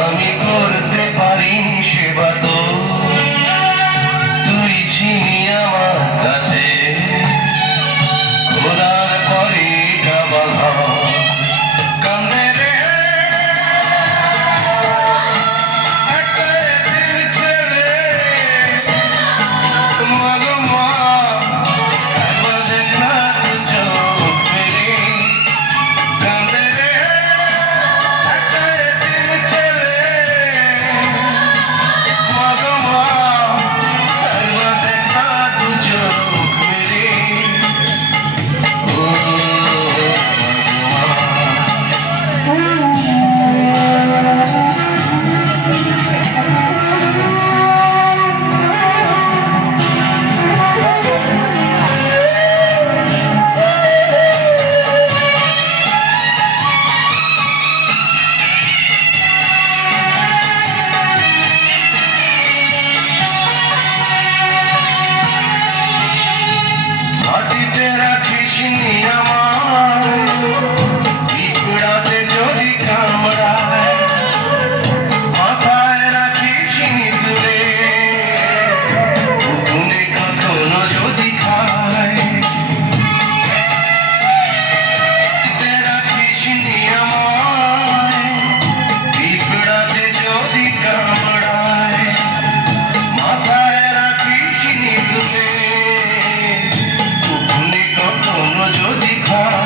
আমি করতে পারিনি সেবা তো তুই ছিনি আমার কাছে খোলার পরে কাবাঘর কান্দে রে একটা এতিম ছেলে মা গো মা একবার দেখ না তুই চোখ মেলে কান্দে রে একটা এতিম ছেলে মা গো মা একবার দেখ না তুই চোখ মেলে ও মাটিতে রাখিস নি আমার পিঁপড়াতে যদি কামড়ায় মাথায় রাখিস নি তুলে উকুনে কখনো যদি খায় মাটিতে রাখিস নি আমায় পিঁপড়াতে যদি কামড়ায় মাথায় রাখিস নি তুলে উকুনে কখনো যদি খায়